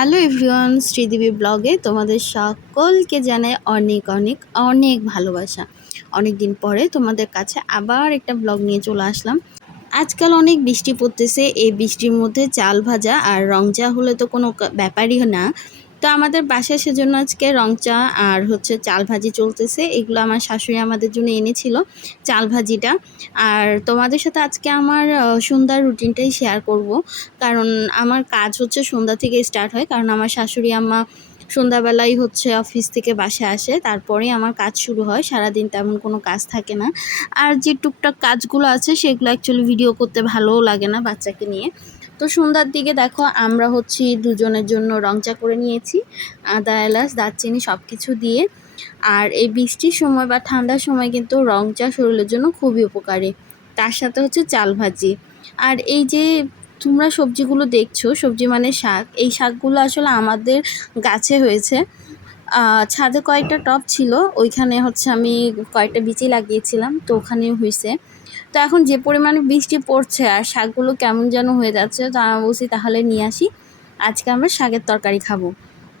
Hello everyone, Sridevi ব্লগে তোমাদের সকলকে জানাই অনেক অনেক অনেক ভালোবাসা। অনেক দিন পরে তোমাদের কাছে আবার একটা ব্লগ নিয়ে চলে আসলাম। আজকাল অনেক বৃষ্টি পড়তেছে, এই বৃষ্টির মধ্যে চাল ভাজা আর রং চা হলে তো কোনো ব্যাপারই না। তো আমাদের বাসায় সেজন্য আজকে রং চা আর চাল ভাজি চলতেছে। এগুলো আমার শাশুড়ি আমাদের জন্য এনেছিল, চাল ভাজিটা। আর তোমাদের সাথে আজকে আমার সন্ধ্যার রুটিনটাই শেয়ার করব, কারণ আমার কাজ সন্ধ্যা থেকে স্টার্ট হয়। কারণ আমার শাশুড়ি আম্মা সন্ধ্যাবেলাই অফিস থেকে বাসায় আসে, তারপরে আমার কাজ শুরু হয়। সারাদিন তেমন কোনো কাজ থাকে না। আর যে টুকটাক কাজগুলো আছে সেগুলো অ্যাকচুয়ালি ভিডিও করতে ভালোও লাগে না বাচ্চাকে নিয়ে। তো সন্ধ্যার দিকে দেখো আমরা দুজনের জন্য রং চা করে নিয়েছি, আদা এলাচ দারচিনি সব কিছু দিয়ে। আর এই বৃষ্টির সময় বা ঠান্ডার সময় কিন্তু রং চা শরীরের জন্য খুবই উপকারী। তার সাথে চাল ভাজি। আর এই যে তোমরা সবজিগুলো দেখছো, সবজি মানে শাক, এই শাকগুলো আসলে আমাদের গাছে হয়েছে। ছাদে কয়েকটা টব ছিল, ওইখানে আমি কয়েকটা বীজই লাগিয়েছিলাম, তো ওখানেও হয়েছে। তো এখন যে পরিমাণে বৃষ্টি পড়ছে আর শাকগুলো কেমন যেন হয়ে যাচ্ছে, তো আমি বলছি তাহলে নিয়ে আসি, আজকে আমরা শাকের তরকারি খাবো।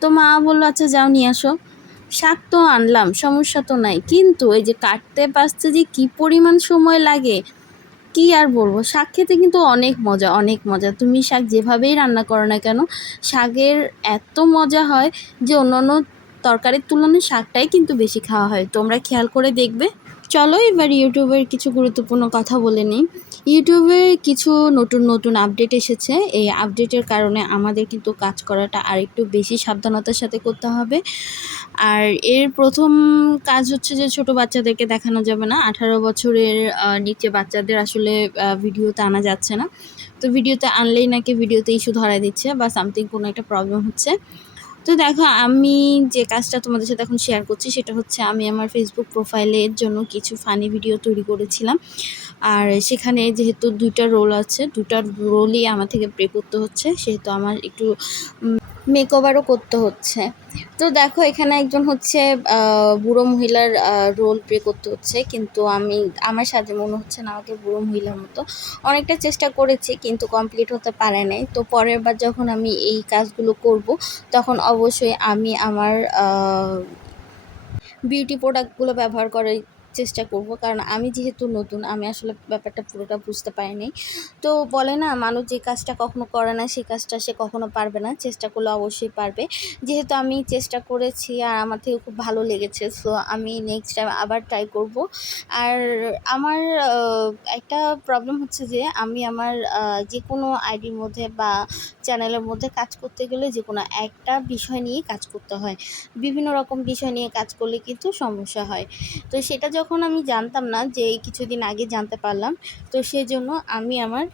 তো মা বললো আচ্ছা যাও নিয়ে আসো। শাক তো আনলাম, সমস্যা তো নাই, কিন্তু এই যে কাটতে পারছে যে কী পরিমাণ সময় লাগে কি আর বলবো। শাক খেতে কিন্তু অনেক মজা, অনেক মজা। তুমি শাক যেভাবেই রান্না করো না কেন, শাকের এত মজা হয় যে অন্যান্য তরকারির তুলনায় শাকটাই কিন্তু বেশি খাওয়া হয়। তোমরা খেয়াল করে দেখবে। চলো এবার ইউটিউবের কিছু গুরুত্বপূর্ণ কথা বলে নিই। ইউটিউবে কিছু নতুন নতুন আপডেট এসেছে। এই আপডেটের কারণে আমাদের কিন্তু কাজ করাটা আরেকটু বেশি সাবধানতার সাথে করতে হবে। আর এর প্রথম কাজ যে ছোট বাচ্চাদেরকে দেখানো যাবে না। 18 বছরের নিচে বাচ্চাদের আসলে ভিডিওতে আনা যাচ্ছে না। তো ভিডিওতে আনলেই নাকি ভিডিওতে ইস্যু ধরায় দিচ্ছে বা সামথিং কোনো একটা প্রবলেম হচ্ছে। তো দেখো, আমি যে কাজটা তোমাদের সাথে এখন শেয়ার করছি সেটা আমি আমার ফেসবুক প্রোফাইলের জন্য কিছু ফানি ভিডিও তৈরি করেছিলাম। আর সেখানে যেহেতু 2টা রোল আছে, 2টা রোলই আমার থেকে প্লে করতে হচ্ছে, সেহেতু আমার একটু মেকওভারও করতে হচ্ছে। তো দেখো এখানে একজন বুড়ো মহিলার রোল প্লে করতে হচ্ছে, কিন্তু আমার সাথে মনে হচ্ছে না আমাকে বুড়ো মহিলার মতো। অনেকটা চেষ্টা করেছি কিন্তু কমপ্লিট হতে পারে নাই। তো পরের বার যখন আমি এই কাজগুলো করব, তখন অবশ্যই আমি আমার বিউটি প্রোডাক্টগুলো ব্যবহার করার চেষ্টা করব, কারণ আমি যেহেতু নতুন, আমি আসলে ব্যাপারটা পুরোটা বুঝতে পারিনি। তো বলে না, মানুষ যে কাজটা কখনো করে না সেই কাজটা সে কখনো পারবে না, চেষ্টা করলে অবশ্যই পারবে। যেহেতু আমি চেষ্টা করেছি আর আমার থেকে খুব ভালো লেগেছে, সো আমি নেক্সট টাইম আবার ট্রাই করব। আর আমার একটা প্রবলেম যে আমি আমার যে কোনো আইডির মধ্যে বা চ্যানেলের মধ্যে কাজ করতে গেলে যে কোনো একটা বিষয় নিয়ে কাজ করতে হয়। বিভিন্ন রকম বিষয় নিয়ে কাজ করলে কিন্তু সমস্যা হয়। তো সেটা যখন আমি জানতাম না, যে কিছুদিন আগে জানতে পারলাম, তো সেজন্য আমি আমার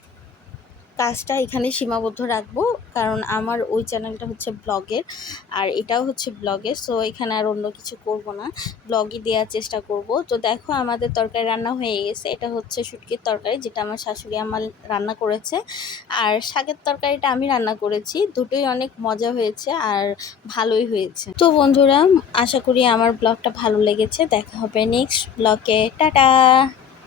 কাজটা এখানে সীমাবদ্ধ রাখবো। কারণ আমার ওই চ্যানেলটা ব্লগের, আর এটাও ব্লগের, সো এখানে আর অন্য কিছু করব না, ব্লগই দেওয়ার চেষ্টা করব। তো দেখো আমাদের তরকারি রান্না হয়ে গেছে। এটা শুটকির তরকারি, যেটা আমার শাশুড়ি আমার রান্না করেছে। আর শাকের তরকারিটা আমি রান্না করেছি। দুটোই অনেক মজা হয়েছে আর ভালোই হয়েছে। তো বন্ধুরা, আশা করি আমার ব্লগটা ভালো লেগেছে। দেখা হবে নেক্সট ব্লগে। টাটা।